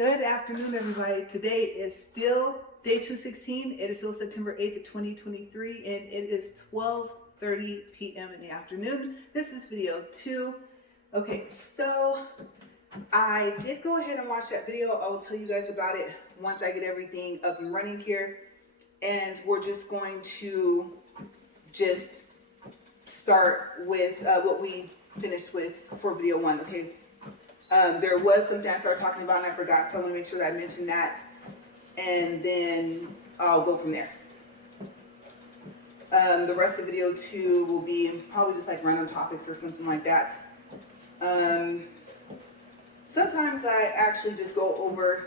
Good afternoon, everybody. Today is still day 216. It is still September 8th, 2023, and it is 12:30 p.m. in the afternoon. This is video 2. Okay, so I did go ahead and watch that video. I will tell you guys about it once I get everything up and running here. And we're just going to start with what we finished with for video 1, okay? There was something I started talking about and I forgot, so I want to make sure that I mention that, and then I'll go from there. The rest of video 2 will be probably just like random topics or something like that. Sometimes I actually just go over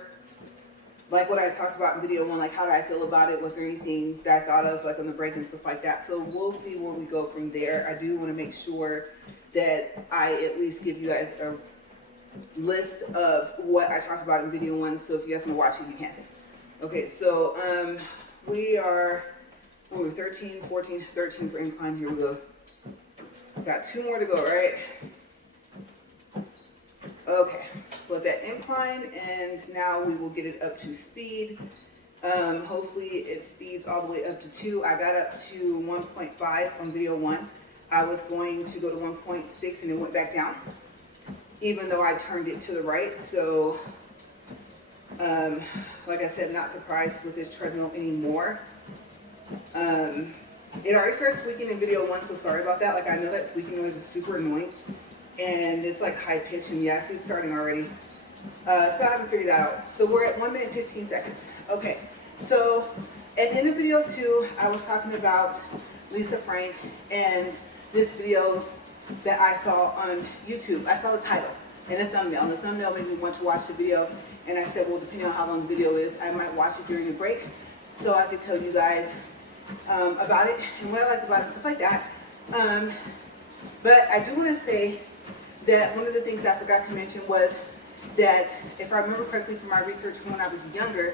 like what I talked about in video 1, like how did I feel about it, was there anything that I thought of like on the break and stuff like that. So we'll see where we go from there. I do want to make sure that I at least give you guys a list of what I talked about in video 1, so if you guys want to watch it, you can. Okay, so we are 13, 14, 13 for incline. Here we go. Got 2 more to go, right? Okay, let that incline, and now we will get it up to speed. Hopefully it speeds all the way up to 2. I got up to 1.5 on video 1. I was going to go to 1.6 and it went back down, even though I turned it to the right. So, like I said, not surprised with this treadmill anymore. It already started squeaking in video 1, so sorry about that. Like, I know that squeaking noise is super annoying, and it's like high pitched, and yes, it's starting already. So I haven't figured that out. So we're at 1 minute 15 seconds. Okay, so at the end of video 2, I was talking about Lisa Frank and this video that I saw on YouTube. I saw the title and the thumbnail. And the thumbnail made me want to watch the video. And I said, well, depending on how long the video is, I might watch it during a break so I could tell you guys about it and what I liked about it and stuff like that. But I do want to say that one of the things I forgot to mention was that, if I remember correctly from my research when I was younger,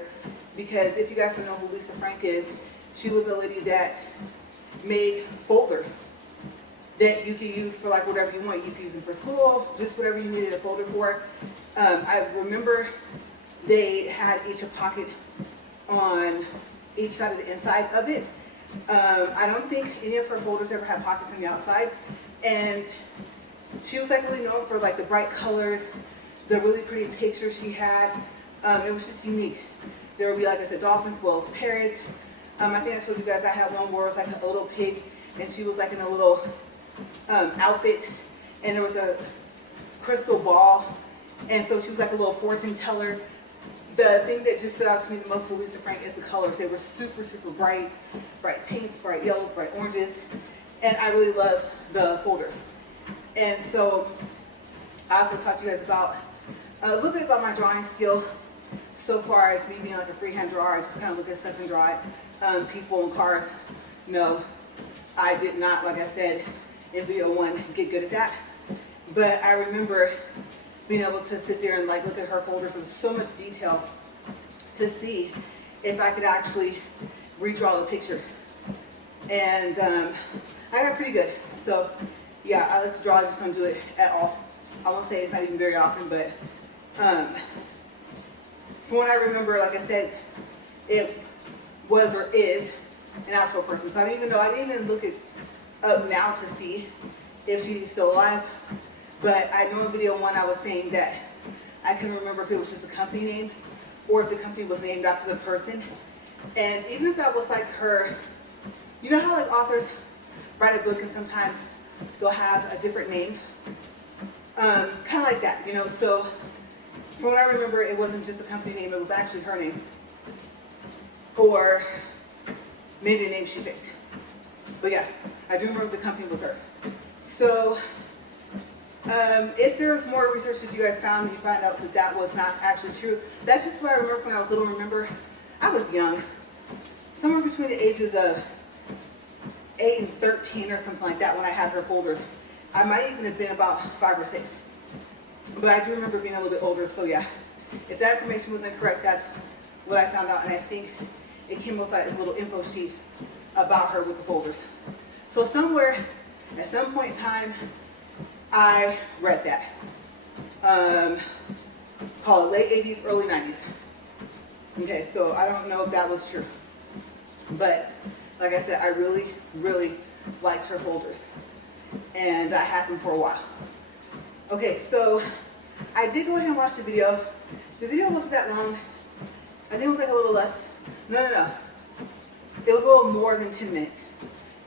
because if you guys don't know who Lisa Frank is, she was a lady that made folders that you could use for like whatever you want. You could use them for school, just whatever you needed a folder for. I remember they had each a pocket on each side of the inside of it. I don't think any of her folders ever had pockets on the outside. And she was like really known for like the bright colors, the really pretty pictures she had. It was just unique. There would be, like I said, dolphins, whales, parrots. I think I told you guys I had one where it was like a little pig and she was like in a little outfit, and there was a crystal ball, and so she was like a little fortune teller. The thing that just stood out to me the most with Lisa Frank is the colors. They were super, super bright pinks, bright yellows, bright oranges, and I really love the folders. And so I also talked to you guys about a little bit about my drawing skill so far as me being like a freehand drawer. I just kind of look at stuff and draw it. People and cars. No, I did not, like I said in video 1, get good at that. But I remember being able to sit there and like look at her folders with so much detail to see if I could actually redraw the picture. And I got pretty good. So yeah, I like to draw, I just don't do it at all. I won't say it's not even very often, but from what I remember, like I said, it was or is an actual person. So I didn't even know, I didn't even look it up now to see if she's still alive. But I know in video 1 I was saying that I couldn't remember if it was just a company name or if the company was named after the person. And even if that was like her, you know how like authors write a book and sometimes they'll have a different name? Kind of like that, you know. So from what I remember, it wasn't just a company name, it was actually her name. Or maybe a name she picked. But yeah, I do remember the company was hers. So if there's more research that you guys found and you find out that that was not actually true, that's just what I remember when I was little. Remember, I was young, somewhere between the ages of 8 and 13 or something like that when I had her folders. I might even have been about 5 or 6. But I do remember being a little bit older, so yeah. If that information was incorrect, that's what I found out, and I think it came with like a little info sheet about her with the folders. So somewhere, at some point in time, I read that. call it late 80s, early 90s. Okay, so I don't know if that was true. But like I said, I really, really liked her folders. And I had them for a while. Okay, so I did go ahead and watch the video. The video wasn't that long. I think it was like a little less. No. It was a little more than 10 minutes.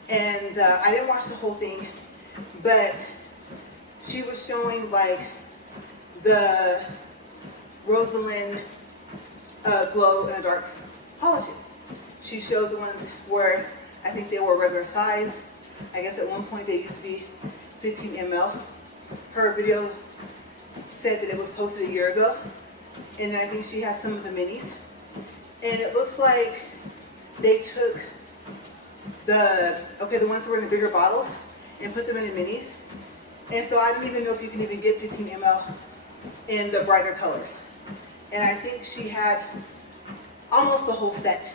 And I didn't watch the whole thing, but she was showing like the Rosalind glow in the dark polishes. She showed the ones where I think they were regular size. I guess at one point they used to be 15 ml. Her video said that it was posted a year ago. And then I think she has some of the minis. And it looks like they took the ones that were in the bigger bottles and put them in the minis. And so I don't even know if you can even get 15 ml in the brighter colors. And I think she had almost the whole set,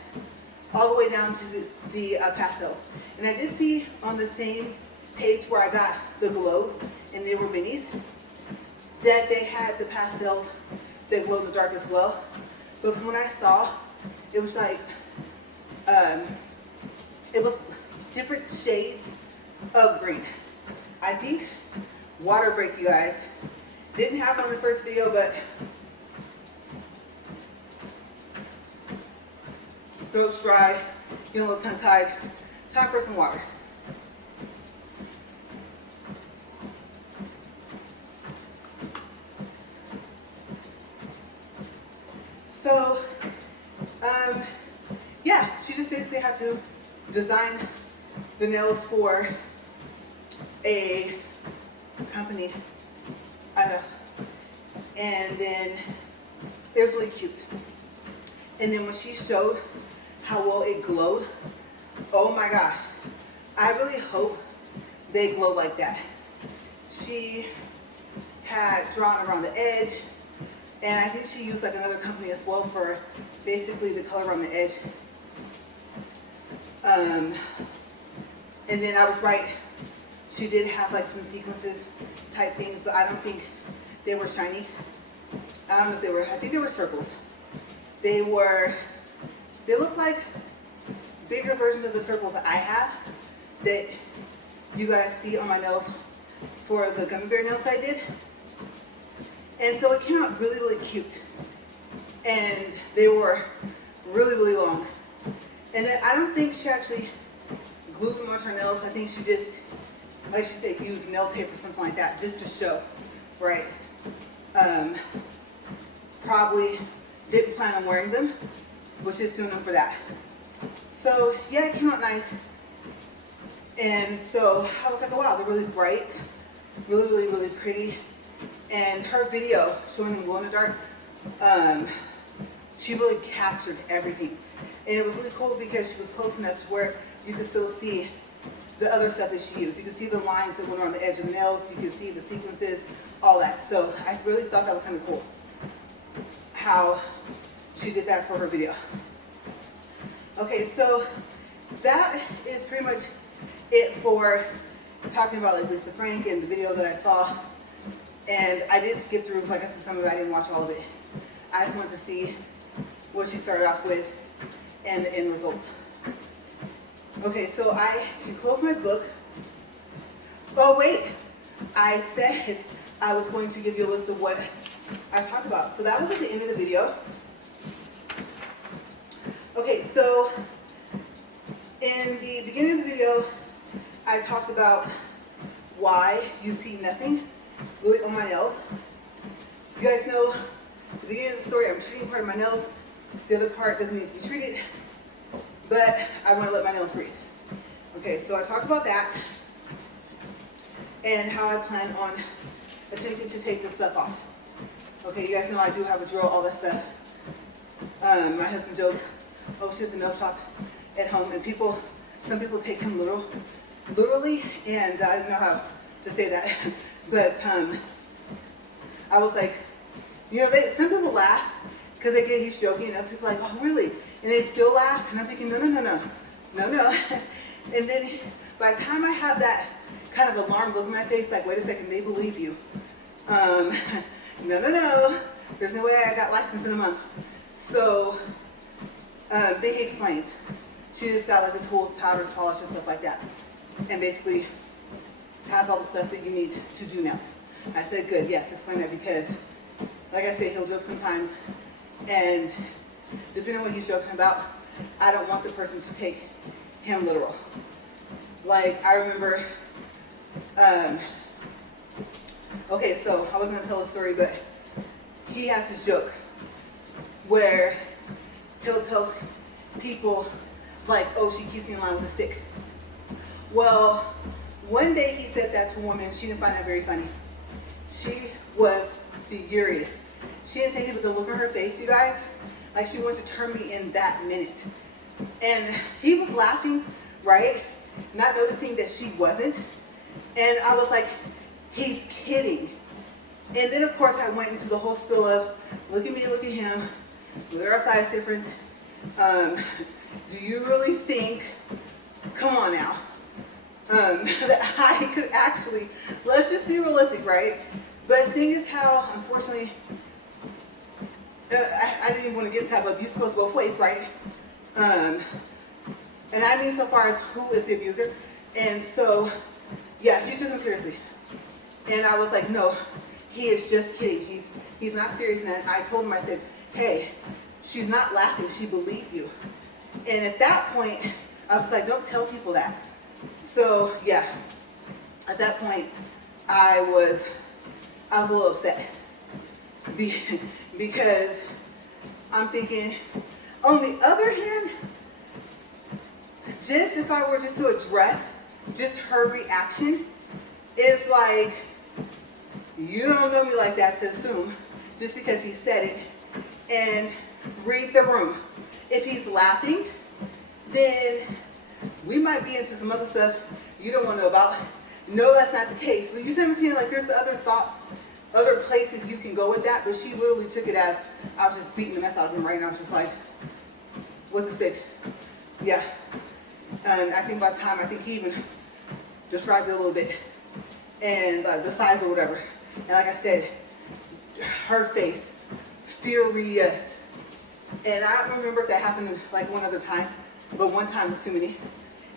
all the way down to the pastels. And I did see on the same page where I got the glows, and they were minis, that they had the pastels that glow in the dark as well. But from what I saw, it was like, it was different shades of green. I think water break, you guys. Didn't happen on the first video, but throat's dry, getting a little tongue-tied. Time for some water. So, yeah, she just basically had to design the nails for a company. I don't know. And then it was really cute. And then when she showed how well it glowed, oh my gosh, I really hope they glow like that. She had drawn around the edge, and I think she used like another company as well for basically the color on the edge. And then I was right, she did have like some sequences type things, but I don't think they were shiny. I don't know if they were, I think they were circles. They look like bigger versions of the circles that I have that you guys see on my nails for the gummy bear nails I did. And so it came out really, really cute. And they were really, really long. And then I don't think she actually glued them onto her nails. I think she just, like she said, used nail tape or something like that just to show, right? Probably didn't plan on wearing them, was just doing them for that. So yeah, it came out nice. And so I was like, oh wow, they're really bright, really, really, really pretty. And her video showing them glow in the dark, she really captured everything. And it was really cool because she was close enough to where you could still see the other stuff that she used. You could see the lines that went around the edge of the nails, you could see the sequences, all that. So I really thought that was kind of cool how she did that for her video. Okay, so that is pretty much it for talking about like Lisa Frank and the video that I saw. And I did skip through, like I said, some of it. I didn't watch all of it. I just wanted to see what she started off with and the end result. Okay, so I can close my book. Oh wait, I said I was going to give you a list of what I talked about. So that was at the end of the video. Okay, so in the beginning of the video, I talked about why you see nothing really on my nails. You guys know the beginning of the story, I'm treating part of my nails. The other part doesn't need to be treated, but I want to let my nails breathe. Okay, so I talked about that and how I plan on attempting to take this stuff off. Okay, you guys know I do have a drill, all that stuff. My husband jokes, oh, she has a nail shop at home, and some people take him literally, and I don't know how to say that, but I was like, you know, some people laugh because they get he's joking, and other people are like, oh, really? And they still laugh, and I'm thinking, no. And then by the time I have that kind of alarmed look in my face, like, wait a second, they believe you. No. There's no way I got licensed in a month. So then he explains. She just got like the tools, powders, polish, and stuff like that. And basically has all the stuff that you need to do nails. I said, good, yes, explain that, because like I said, he'll joke sometimes, and depending on what he's joking about, I don't want the person to take him literal. Like, I remember, okay, so I was going to tell a story, but he has his joke where he'll tell people, like, oh, she keeps me in line with a stick. Well, one day he said that to a woman. She didn't find that very funny. She was furious. She didn't say anything, but the look on her face, you guys, like she wanted to turn me in that minute. And he was laughing, right? Not noticing that she wasn't. And I was like, he's kidding. And then, of course, I went into the whole spiel of, look at me, look at him, look at our size difference. Do you really think, come on now, that I could actually, let's just be realistic, right? But seeing as how, unfortunately, I didn't even want to get to that, but abuse goes both ways, right? And I mean so far as who is the abuser. And so, yeah, she took him seriously. And I was like, no, he is just kidding. He's not serious. And I told him, I said, hey, she's not laughing. She believes you. And at that point, I was like, don't tell people that. So, yeah, at that point, I was a little upset. Because I'm thinking, on the other hand, just if I were just to address just her reaction, it's like, you don't know me like that to assume, just because he said it, and read the room. If he's laughing, then we might be into some other stuff you don't want to know about. No, that's not the case. But you see what I'm saying? Like, there's other thoughts, other places you can go with that, but she literally took it as I was just beating the mess out of him right now. I was just like, what's it say? Yeah. And I think by the time, I think he even described it a little bit, and the size or whatever. And like I said, her face, furious. And I don't remember if that happened like one other time, but one time was too many.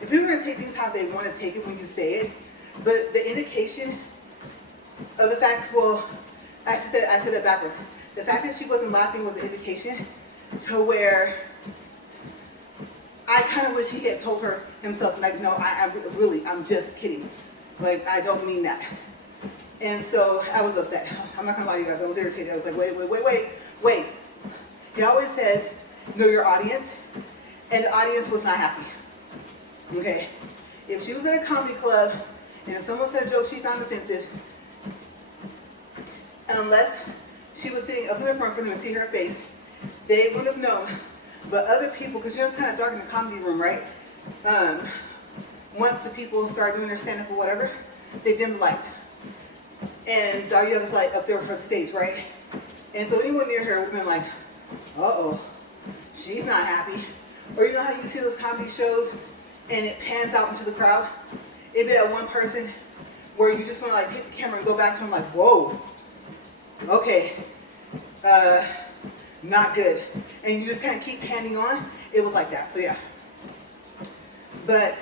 If people are going to take things how they want to take it when you say it, but the indication of the fact, well, I said that backwards. The fact that she wasn't laughing was an indication to where I kind of wish he had told her himself, like, no, I'm just kidding. Like, I don't mean that. And so I was upset. I'm not going to lie to you guys. I was irritated. I was like, wait. He always says, know your audience. And the audience was not happy. Okay? If she was at a comedy club and if someone said a joke she found offensive, unless she was sitting up in the front for them to see her face, they wouldn't have known. But other people, because you know it's kind of dark in the comedy room, right? Once the people start doing their stand-up or whatever, they dim the lights. And all you have is light up there for the stage, right? And so anyone near her would have been like, uh-oh, she's not happy. Or you know how you see those comedy shows and it pans out into the crowd? It'd be that one person where you just want to like take the camera and go back to him like, whoa, okay, not good. And you just kind of keep panning on. It was like that, so yeah. But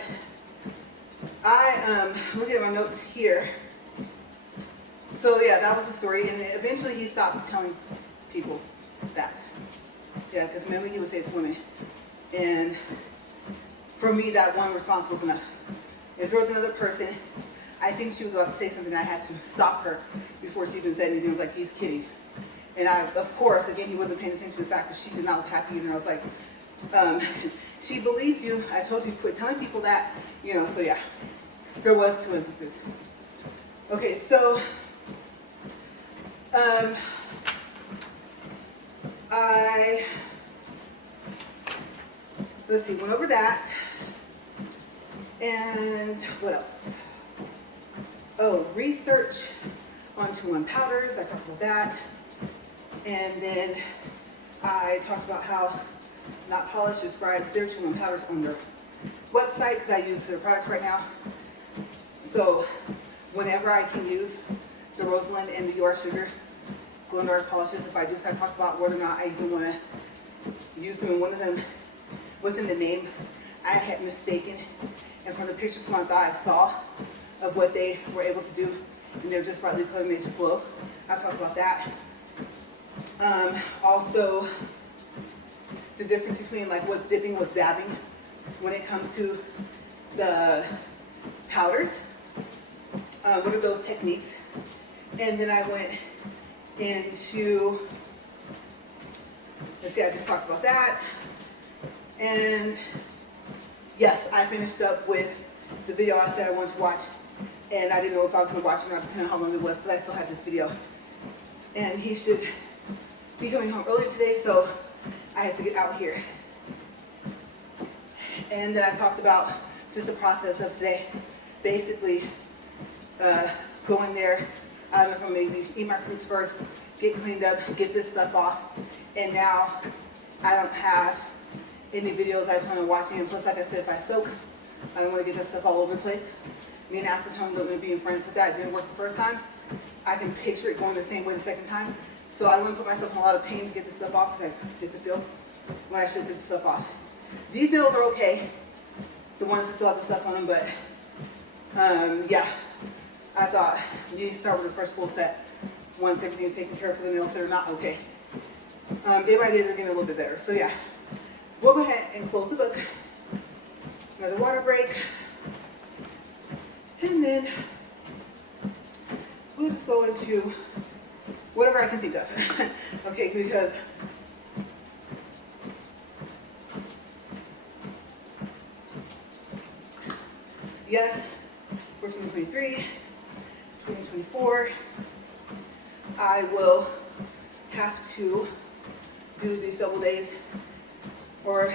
I'm looking at my notes here. So yeah, that was the story. And eventually he stopped telling people that. Yeah, because mainly he would say it's women. And for me, that one response was enough. If there was another person, I think she was about to say something, I had to stop her before she even said anything. I was like, he's kidding. And I, of course, again, he wasn't paying attention to the fact that she did not look happy either. I was like, she believes you. I told you, quit telling people that. You know, so yeah. There was 2 instances. Okay, so let's see, went over that. And what else? Oh, research on 2-in-1 powders. I talked about that. And then I talked about how Not Polished describes their 2-in-1 powders on their website because I use their products right now. So whenever I can use the Rosalind and the UR Sugar, glow in the dark polishes. If I do start talking about whether or not I even want to use them, and one of them within the name I had mistaken, and from the pictures from my thigh I saw of what they were able to do, and they're just brightly colored and they just glow. I'll talk about that. Also, the difference between like what's dipping, what's dabbing when it comes to the powders. What are those techniques? And then I went into, let's see, I just talked about that. And yes, I finished up with the video I said I wanted to watch. And I didn't know if I was going to watch it or not, depending on how long it was, but I still have this video. And he should be coming home early today, so I had to get out here. And then I talked about just the process of today. Basically, going there, I don't know if I'm maybe eat my fruits first, get cleaned up, get this stuff off. And now I don't have any videos I plan on watching. And plus, like I said, if I soak, I don't want to get that stuff all over the place. Me and acetone, don't want to be friends with that. It didn't work the first time. I can picture it going the same way the second time. So I don't want to put myself in a lot of pain to get this stuff off because I did the feel when I should take the stuff off. These nails are okay, the ones that still have the stuff on them, but yeah, I thought you need to start with the first full set once everything is taken care of for the nails that are not okay. Day by day, they're getting a little bit better. So yeah, we'll go ahead and close the book. Another water break. And then we'll just go into whatever I can think of. Okay, because yes, for 2023, 2024, I will have to do these double days, or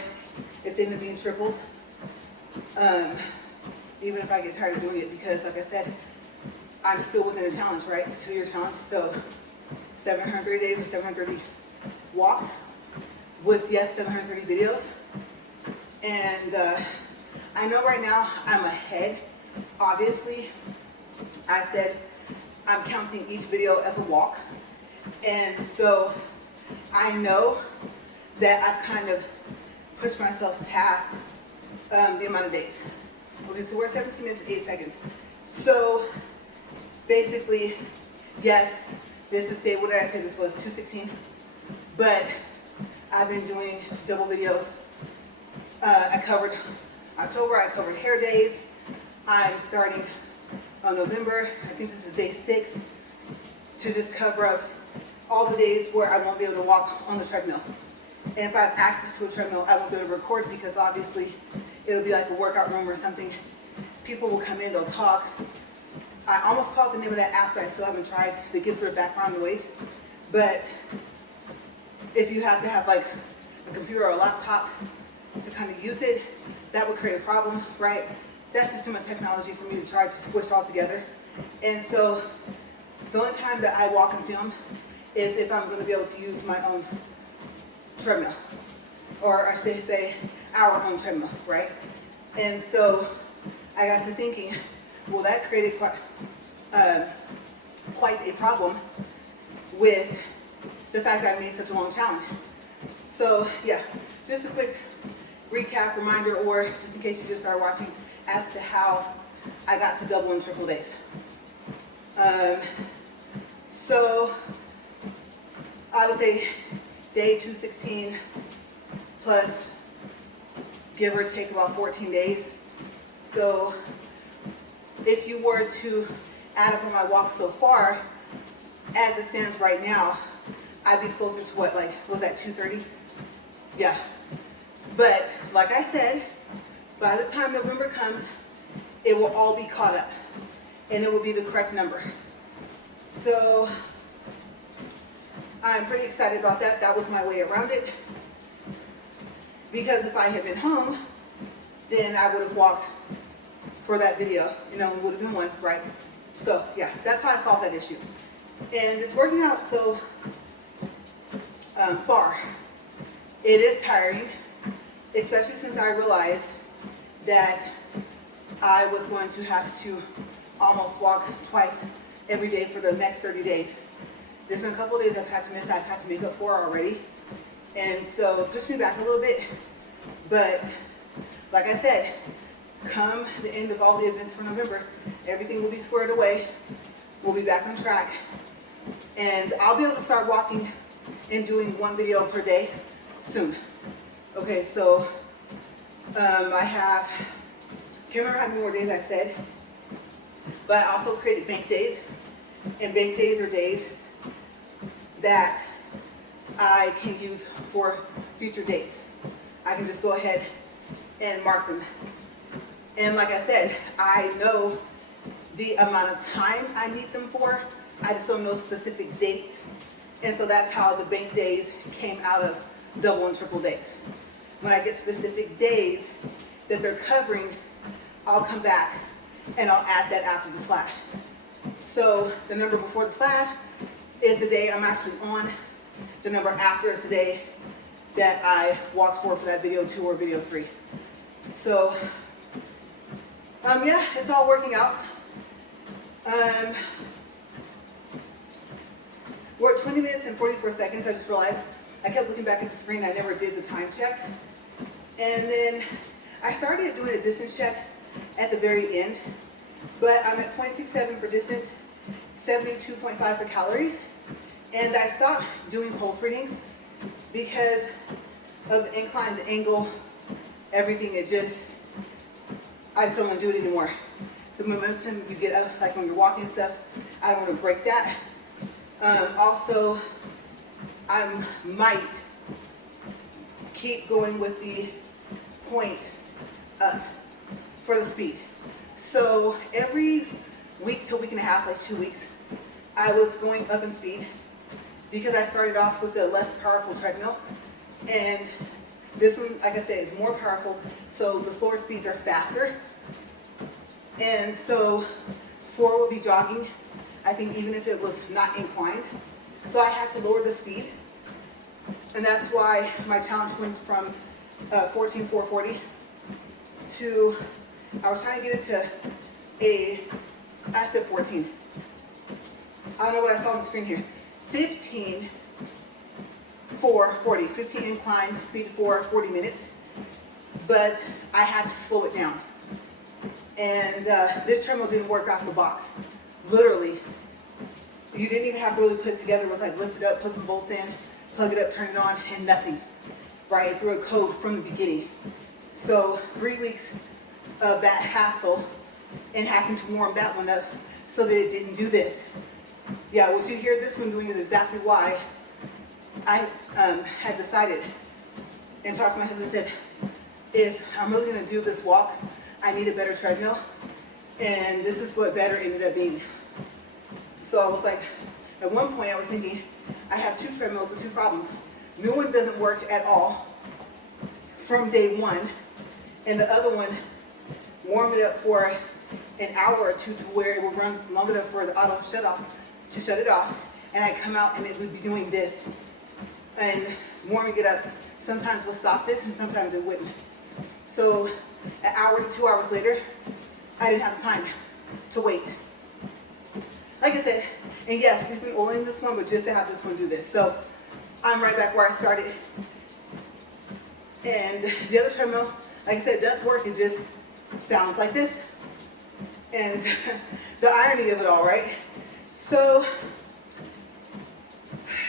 if they end up being triples, even if I get tired of doing it, because like I said, I'm still within a challenge, right? It's a 2-year challenge, so 730 days or 730 walks with, yes, 730 videos. And I know right now I'm ahead. Obviously, I said I'm counting each video as a walk. And so I know that I've kind of pushed myself past the amount of days. Okay, so we're 17 minutes and 8 seconds. So basically, yes, this is day, what did I say this was, 216? But I've been doing double videos. I covered October, I covered hair days. I'm starting on November, I think this is day 6, to just cover up all the days where I won't be able to walk on the treadmill. And if I have access to a treadmill, I won't be able to record because obviously it'll be like a workout room or something. People will come in, they'll talk. I almost called the name of that app that I still haven't tried that gets rid of background noise. But if you have to have like a computer or a laptop to kind of use it, that would create a problem, right? That's just too much technology for me to try to squish all together. And so the only time that I walk and film is if I'm going to be able to use my own treadmill, or I should say our own treadmill, right? And so I got to thinking, well, that created quite a problem with the fact that I made such a long challenge. So yeah, just a quick recap, reminder, or just in case you just started watching, as to how I got to double and triple days. So I would say day 216 plus give or take about 14 days. So if you were to add up on my walk so far, as it stands right now, I'd be closer to what, like, was that 230? Yeah. But like I said, by the time November comes, it will all be caught up and it will be the correct number. So I'm pretty excited about that. That was my way around it. Because if I had been home, then I would have walked for that video. You know, it would have been one, right? So yeah, that's how I solved that issue. And it's working out so far. It is tiring, especially since I realized that I was going to have to almost walk twice every day for the next 30 days. There's been a couple of days I've had to miss, I've had to make up for already. And so it pushed me back a little bit. But like I said, come the end of all the events for November, everything will be squared away. We'll be back on track. And I'll be able to start walking and doing one video per day soon. Okay, so can't remember how many more days I said, but I also created bank days. And bank days are days that I can use for future dates. I can just go ahead and mark them. And like I said, I know the amount of time I need them for. I just don't know specific dates. And so that's how the bank days came out of double and triple days. When I get specific days that they're covering, I'll come back and I'll add that after the slash. So the number before the slash is the day I'm actually on. The number after is the day that I walked for that video 2 or video 3. So, yeah, it's all working out. We're at 20 minutes and 44 seconds. I just realized I kept looking back at the screen. I never did the time check. And then I started doing a distance check at the very end. But I'm at 0.67 for distance, 72.5 for calories. And I stopped doing pulse readings because of the incline, the angle, everything. I just don't want to do it anymore. The momentum you get up, like when you're walking stuff, I don't want to break that. Also, I might keep going with the point up for the speed. So every week to week and a half, like 2 weeks, I was going up in speed because I started off with a less powerful treadmill. And this one, like I said, is more powerful, so the slower speeds are faster. And so 4 would be jogging, I think, even if it was not inclined. So I had to lower the speed. And that's why my challenge went from 14,440 to, I was trying to get it to I said 14. I don't know what I saw on the screen here. 15,440, 15 incline, speed for 40 minutes. But I had to slow it down. And this treadmill didn't work out the box. Literally. You didn't even have to really put it together. It was like lift it up, put some bolts in, plug it up, turn it on, and nothing. Right? It threw a code from the beginning. So 3 weeks of that hassle and having to warm that one up so that it didn't do this. Yeah, what you hear this one doing is exactly why I had decided and talked to my husband and said, if I'm really going to do this walk, I need a better treadmill. And this is what better ended up being. So I was like, at one point I was thinking, I have 2 treadmills with 2 problems. New one doesn't work at all from day 1. And the other one warmed it up for an hour or 2 to where it would run long enough for the auto shut off to shut it off. And I'd come out and it would be doing this. And warming it up sometimes would stop this and sometimes it wouldn't. So an hour to 2 hours later, I didn't have time to wait. Like I said, and yes, we've been oiling this one, but just to have this one do this. So I'm right back where I started. And the other treadmill, like I said, does work. It just sounds like this. And the irony of it all, right? So,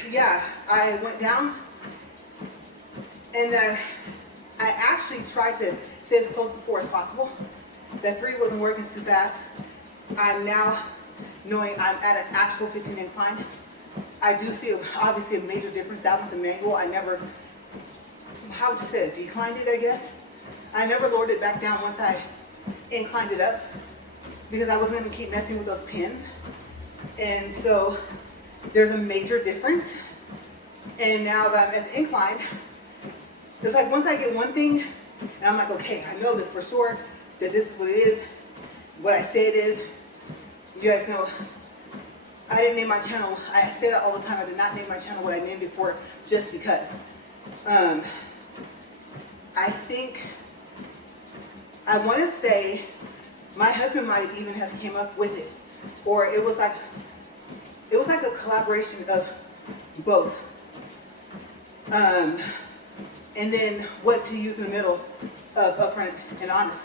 yeah, I went down. And then I actually tried to stay as close to 4 as possible. That 3 wasn't working too fast. I'm now knowing I'm at an actual 15 incline. I do see, obviously, a major difference. That one's a manual. I never, how would you say it, declined it, I guess. I never lowered it back down once I inclined it up because I wasn't going to keep messing with those pins. And so there's a major difference. And now that I'm at the incline, it's like once I get one thing, and I'm like, okay, I know that for sure that this is what it is, what I say it is. You guys know, I didn't name my channel. I say that all the time. I did not name my channel what I named it for just because. I think, I want to say my husband might even have came up with it. Or it was it was like a collaboration of both. And then what to use in the middle of upfront and honest,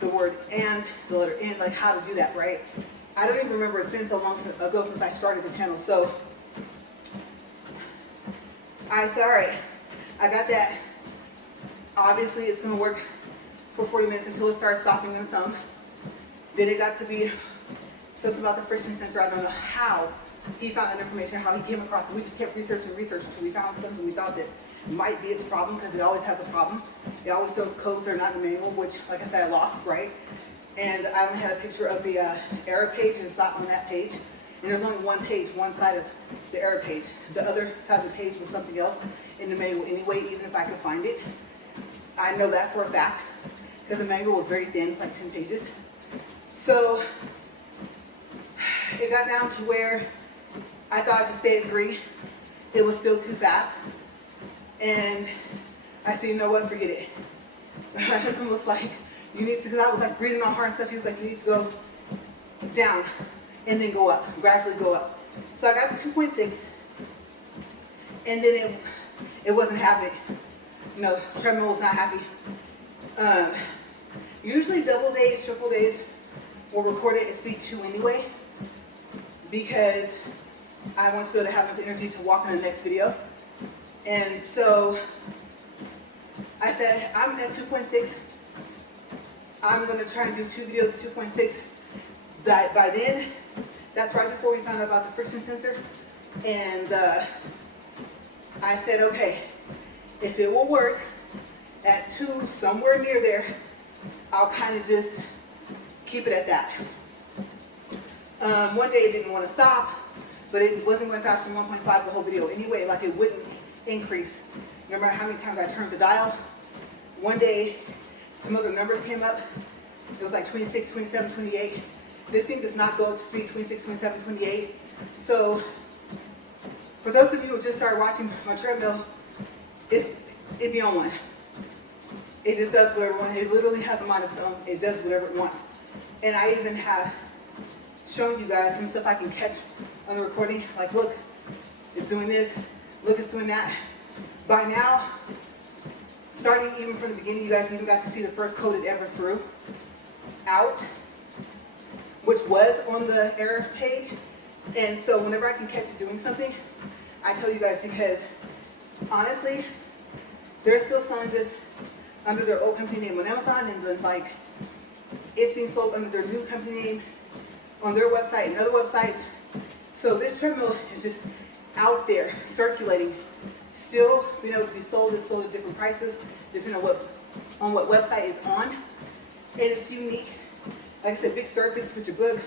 the word and the letter N, like how to do that, right? I don't even remember, it's been so long ago since I started the channel. So I said, all right, I got that. Obviously it's gonna work for 40 minutes until it starts stopping on its own. Then it got to be something about the friction sensor. I don't know how he found that information, how he came across it. We just kept researching until we found something we thought that might be its problem, because it always has a problem. It always throws codes that are not in the manual, which, like I said, I lost, right? And I only had a picture of the error page, and it's not on that page. And there's only one page, one side of the error page. The other side of the page was something else in the manual anyway, even if I could find it. I know that for a fact, because the manual was very thin, it's like 10 pages. So it got down to where I thought I could stay at 3. It was still too fast. And I said, you know what, forget it. My husband was like, you need to, because I was like breathing on hard and stuff, he was like, you need to go down and then go up, gradually go up. So I got to 2.6, and then it wasn't happening. No, treadmill was not happy. Usually double days, triple days, will record it at speed 2 anyway, because I want to be able to have enough energy to walk on the next video. And so I said, I'm at 2.6. I'm going to try and do 2 videos at 2.6. By then, that's right before we found out about the friction sensor. And I said, okay, if it will work at 2, somewhere near there, I'll kind of just keep it at that. One day it didn't want to stop, but it wasn't going faster than 1.5 the whole video anyway, like it wouldn't increase. Remember how many times I turned the dial? One day, some other numbers came up. It was like 26, 27, 28. This thing does not go to speed 26, 27, 28. So, for those of you who just started watching my treadmill, it be on 1. It just does whatever it wants. It literally has a mind of its own. It does whatever it wants. And I even have shown you guys some stuff I can catch on the recording. Like, look, it's doing this. Look, it's doing that. By now, starting even from the beginning, you guys even got to see the first code it ever threw out, which was on the error page. And so whenever I can catch it doing something, I tell you guys, because honestly, they're still selling this under their old company name on Amazon, and then like it's being sold under their new company name on their website and other websites. So this treadmill is just out there circulating, still being able to be sold. It's sold at different prices depending on what website it's on, and it's unique. Like I said, big surface. Put your book.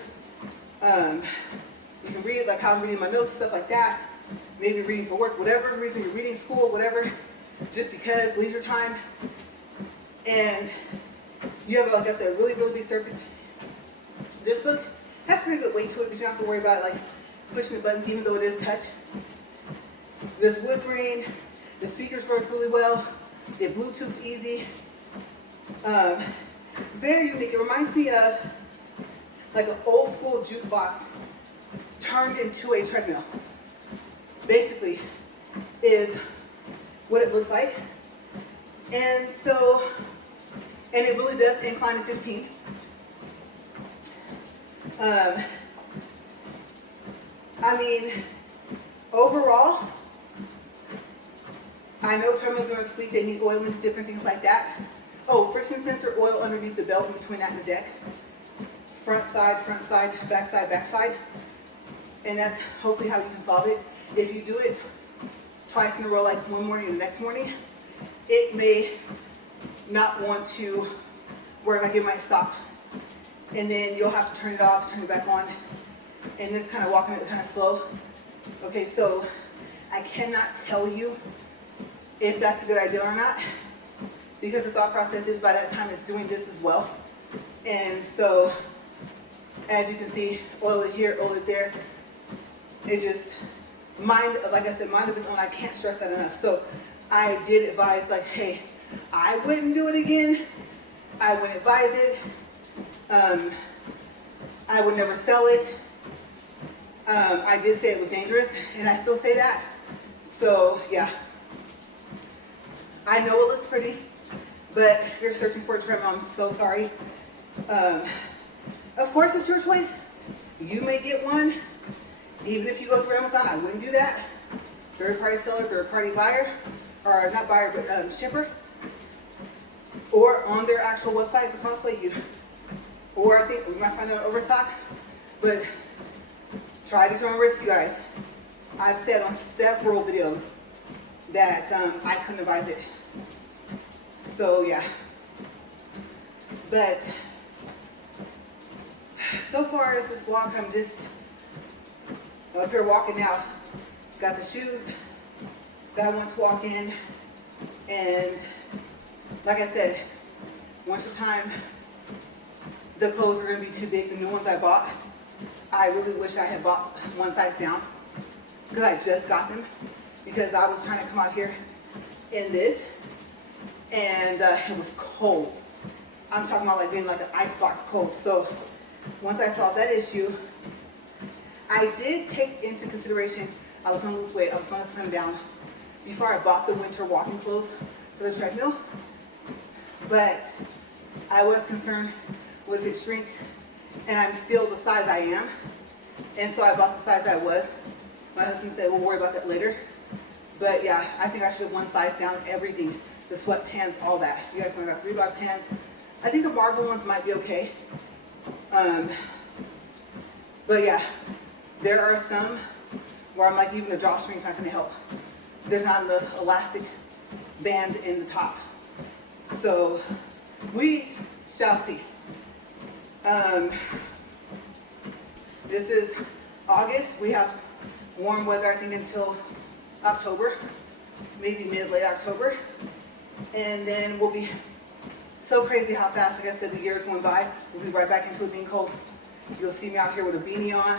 You can read like how I'm reading my notes, stuff like that. Maybe reading for work, whatever reason you're reading, school, whatever. Just because, leisure time. And you have, like I said, really, really big surface. This book has pretty good weight to it, but you don't have to worry about like pushing the buttons, even though it is touch. This wood grain, the speakers work really well. It Bluetooth's easy. Very unique. It reminds me of like an old school jukebox turned into a treadmill. Basically, is what it looks like. And so, and it really does incline to 15. I mean, overall, I know treadmills are going to squeak, they need oil and different things like that. Oh, friction sensor, oil underneath the belt in between that and the deck. Front side, back side. And that's hopefully how you can solve it. If you do it twice in a row, like one morning and the next morning, it may not want to work, like it might stop. And then you'll have to turn it off, turn it back on. And this kind of walking it kind of slow. Okay, so I cannot tell you if that's a good idea or not, because the thought process is by that time it's doing this as well. And so, as you can see, oil it here, oil it there. It just, mind, like I said, mind of its own. I can't stress that enough. So I did advise, like, hey, I wouldn't do it again. I wouldn't advise it. I would never sell it. I did say it was dangerous, and I still say that. So yeah, I know it looks pretty, but if you're searching for a treadmill, I'm so sorry. Of course, it's your choice. You may get one. Even if you go through Amazon, I wouldn't do that. Third-party seller, third-party buyer, or not buyer, but shipper, or on their actual website for cosplay. Or I think we might find out overstock, but try at your own risk, you guys. I've said on several videos that I couldn't advise it. So yeah, but so far as this walk, I'm just up here walking now. Got the shoes that I want to walk in, and like I said, winter time, the clothes are going to be too big. The new ones I bought, I really wish I had bought one size down, because I just got them, because I was trying to come out here in this, and it was cold. I'm talking about like being like an icebox cold. So once I solved that issue, I did take into consideration I was going to lose weight. I was going to slim down before I bought the winter walking clothes for the treadmill. But I was concerned with it shrinks, and I'm still the size I am. And so I bought the size I was. My husband said, we'll worry about that later. But yeah, I think I should have one size down everything. The sweatpants, all that. You guys know I got Reebok pants. I think the Marvel ones might be okay. But yeah, there are some where I'm like, even the drawstring's not going to help. There's not enough elastic band in the top. So we shall see. This is August. We have warm weather, I think, until October, maybe mid-late October. And then we'll be so crazy how fast, like I said, the years went by. We'll be right back into it being cold. You'll see me out here with a beanie on.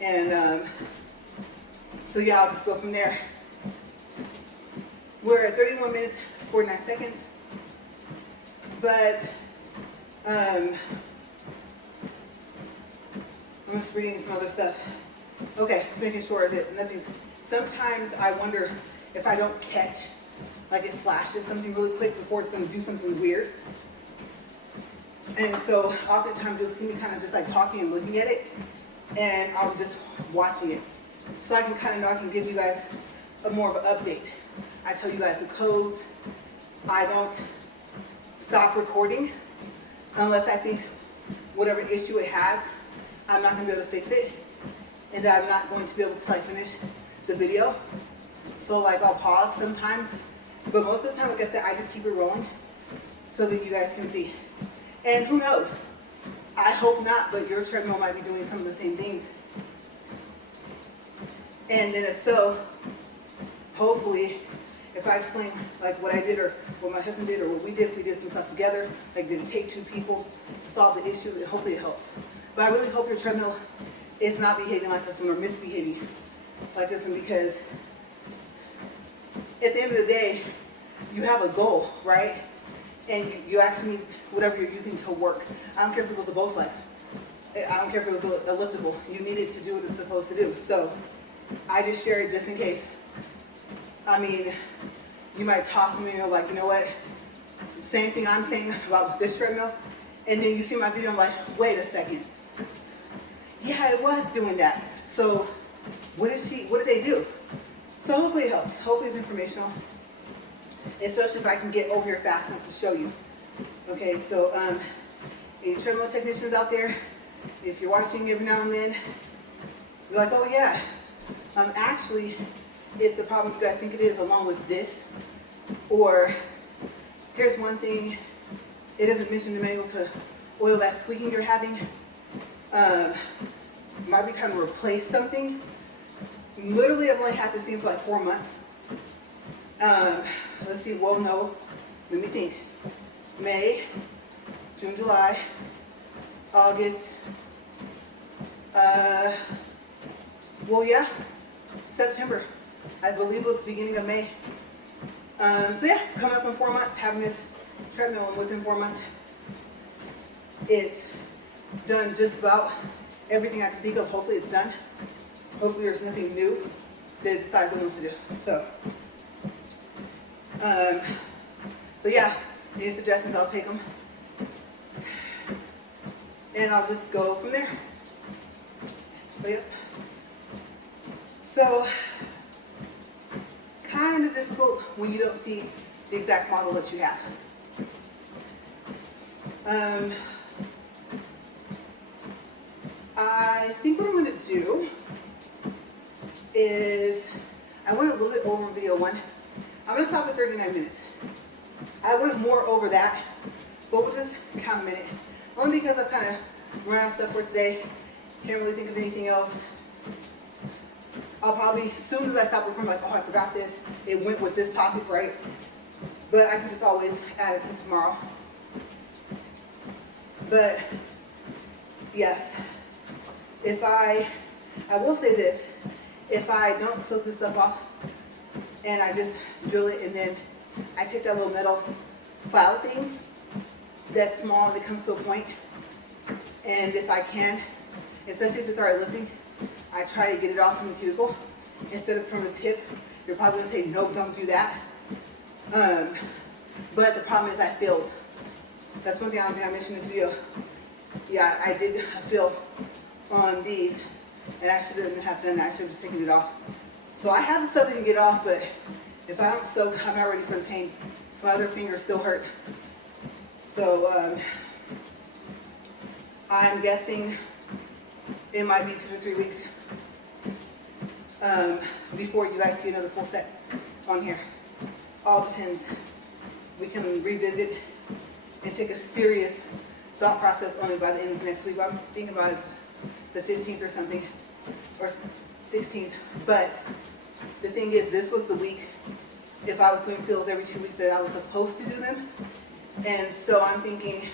And so yeah, I'll just go from there. We're at 31 minutes, 49 seconds. But I'm just reading some other stuff. Okay, just making sure that nothing's, sometimes I wonder if I don't catch, like it flashes something really quick before it's going to do something weird. And so oftentimes you'll see me kind of just like talking and looking at it, and I'm just watching it. So I can kind of know I can give you guys a more of an update. I tell you guys the codes. I don't stop recording unless I think whatever issue it has, I'm not going to be able to fix it, and that I'm not going to be able to like finish the video. So like I'll pause sometimes, but most of the time, like I said, I just keep it rolling so that you guys can see. And who knows? I hope not, but your treadmill might be doing some of the same things. And then if so, hopefully, if I explain like what I did or what my husband did or what we did, if we did some stuff together, like did it take two people to solve the issue, then hopefully it helps. But I really hope your treadmill is not behaving like this one or misbehaving like this one, because at the end of the day, you have a goal, right? And you actually need whatever you're using to work. I don't care if it was a Bowflex. I don't care if it was a liftable. You need it to do what it's supposed to do. So I just share it just in case. I mean, you might toss me and you're like, you know what? Same thing I'm saying about this treadmill. And then you see my video, I'm like, wait a second. Yeah, it was doing that. So what did they do? So hopefully it helps. Hopefully it's informational. Especially if I can get over here fast enough to show you. Okay, so any treadmill technicians out there, if you're watching every now and then, you're like, oh yeah, actually, it's the problem you guys think it is along with this. Or here's one thing, it doesn't mention the manual to oil that squeaking you're having. Might be time to replace something. Literally, I've only had this thing for like 4 months. Let's see, well, no, let me think. May, June, July, August, well, yeah, September. I believe it was the beginning of May. So yeah, coming up in 4 months, having this treadmill, and within 4 months, it's done just about everything I can think of. Hopefully it's done. Hopefully there's nothing new that it decides it wants to do. So, but yeah, any suggestions, I'll take them. And I'll just go from there. But yep. So, kind of difficult when you don't see the exact model that you have. I think what I'm going to do is, I went a little bit over video 1. I'm going to stop at 39 minutes. I went more over that, but we'll just count a minute. Only because I've kind of run out of stuff for today. Can't really think of anything else. I'll probably, as soon as I stop recording, like, oh, I forgot this. It went with this topic, right? But I can just always add it to tomorrow. But, yes. If I will say this, if I don't soak this stuff off and I just drill it and then I take that little metal file thing that's small that comes to a point, and if I can, especially if it's already lifting, I try to get it off from the cuticle instead of from the tip. You're probably going to say, no, don't do that. But the problem is I failed. That's one thing I don't think I mentioned in this video. Yeah, I did fail on these, and I shouldn't have done that. I should have just taken it off. So I have the stuff that can get off, but if I don't soak, I'm not ready for the pain. So my other fingers still hurt. So I'm guessing it might be 2 to 3 weeks before you guys see another full set on here. All depends. We can revisit and take a serious thought process on it by the end of next week. I'm thinking about the 15th or something, or 16th. But the thing is, this was the week, if I was doing fills every 2 weeks, that I was supposed to do them. And so I'm thinking,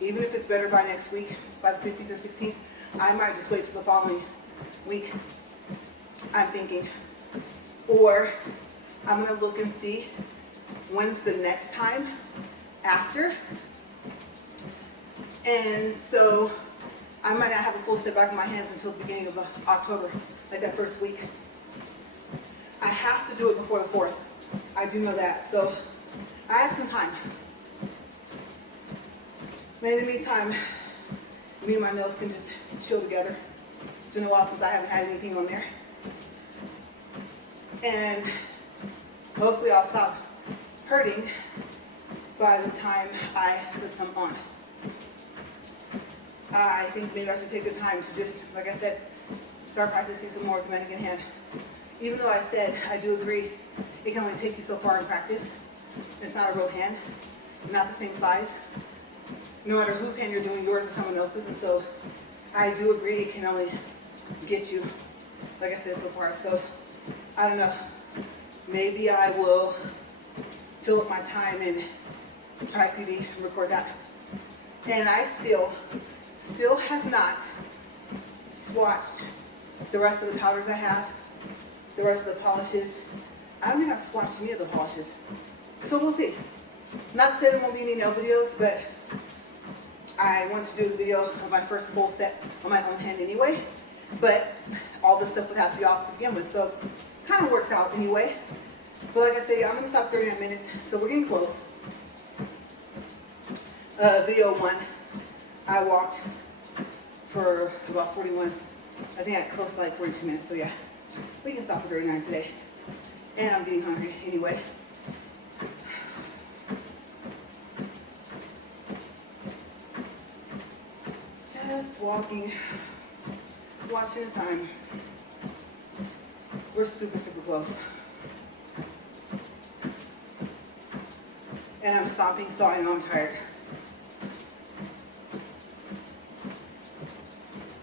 even if it's better by next week, by the 15th or 16th, I might just wait till the following week, I'm thinking. Or I'm going to look and see when's the next time after. And so I might not have a full set back in my hands until the beginning of October, like that first week. I have to do it before the 4th. I do know that. So I have some time. But in the meantime, me and my nails can just chill together. It's been a while since I haven't had anything on there. And hopefully I'll stop hurting by the time I put some on. I think maybe I should take the time to just, like I said, start practicing some more with the mannequin hand. Even though I said, I do agree, it can only take you so far in practice. It's not a real hand, not the same size. No matter whose hand you're doing, yours or someone else's. And so I do agree it can only get you, like I said, so far. So I don't know. Maybe I will fill up my time and try to record that. And I still have not swatched the rest of the powders I have, the rest of the polishes. I don't think I've swatched any of the polishes. So we'll see. Not to say there won't be any nail videos, but I wanted to do the video of my first full set on my own hand anyway. But all this stuff would have to be off to begin with, so kind of works out anyway. But like I say, I'm going to stop 39 minutes, so we're getting close. Video 1, I walked for about 41. I think I close to like 42 minutes, so yeah. We can stop at 39 today. And I'm getting hungry anyway. Just walking, watching the time. We're super close. And I'm stopping, so I know I'm tired.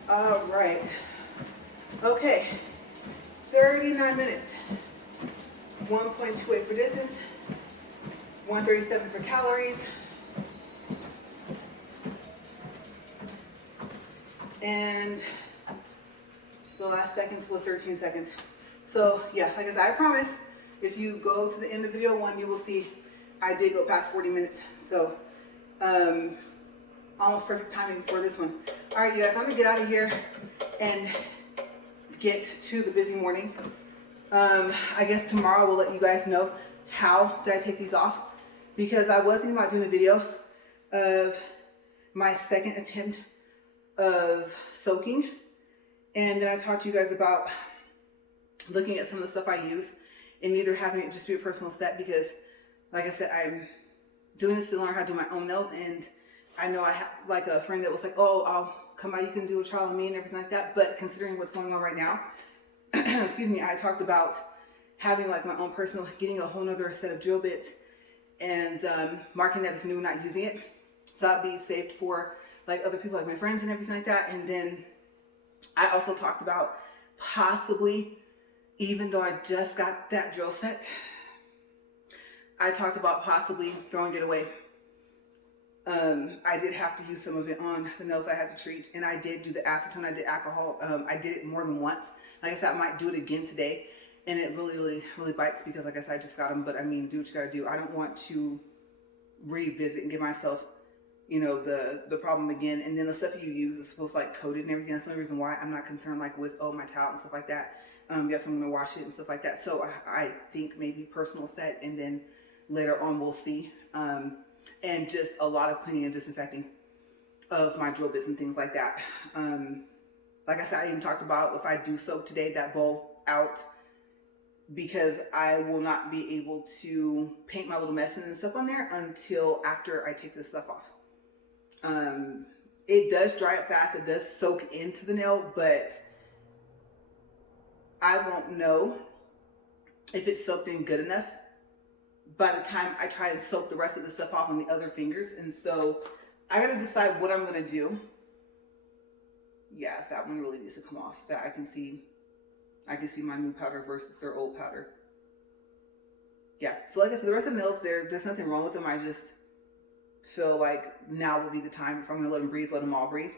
All right. Okay. 39 minutes. 1.28 for distance. 137 for calories. And the last seconds was 13 seconds. So yeah, like I said, I promise if you go to the end of video 1, you will see I did go past 40 minutes. So on almost perfect timing for this one. All right, you guys, I'm gonna get out of here and get to the busy morning. I guess tomorrow we'll let you guys know how did I take these off, because I was thinking about doing a video of my second attempt of soaking, and then I talked to you guys about looking at some of the stuff I use and either having it just be a personal set, because like I said, I'm doing this to learn how to do my own nails, and I know I have like a friend that was like, oh, I'll come by, you can do a trial on me and everything like that. But considering what's going on right now, excuse me, I talked about having like my own personal, getting a whole nother set of drill bits and marking that as new, not using it. So that'll be saved for like other people, like my friends and everything like that. And then I also talked about possibly, even though I just got that drill set, I talked about possibly throwing it away. I did have to use some of it on the nails I had to treat, and I did do the acetone, I did alcohol. I did it more than once. Like I said, I might do it again today, and it really bites, because like I said, I just got them. But I mean, do what you gotta do. I don't want to revisit and give myself, you know, the problem again. And then the stuff you use is supposed to like coat it and everything. That's the only reason why I'm not concerned like with, oh, my towel and stuff like that. Yes, I'm gonna wash it and stuff like that. So I think maybe personal set, and then later on we'll see. And just a lot of cleaning and disinfecting of my drill bits and things like that. Like I said, I even talked about if I do soak today, that bowl out, because I will not be able to paint my little messes and stuff on there until after I take this stuff off. It does dry up fast. It does soak into the nail, but I won't know if it's soaked in good enough by the time I try and soak the rest of the stuff off on the other fingers. And so I gotta decide what I'm gonna do. Yeah, that one really needs to come off. That I can see my new powder versus their old powder. Yeah, so like I said, the rest of the nails, there's nothing wrong with them. I just feel like now would be the time, if I'm gonna let them breathe, let them all breathe.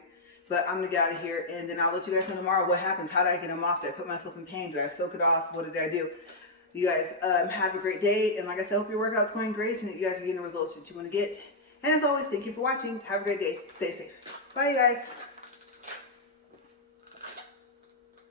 But I'm gonna get out of here, and then I'll let you guys know tomorrow what happens. How did I get them off? Did I put myself in pain? Did I soak it off? What did I do? You guys have a great day, and like I said, hope your workout's going great and that you guys are getting the results that you want to get. And as always, thank you for watching. Have a great day. Stay safe. Bye, you guys.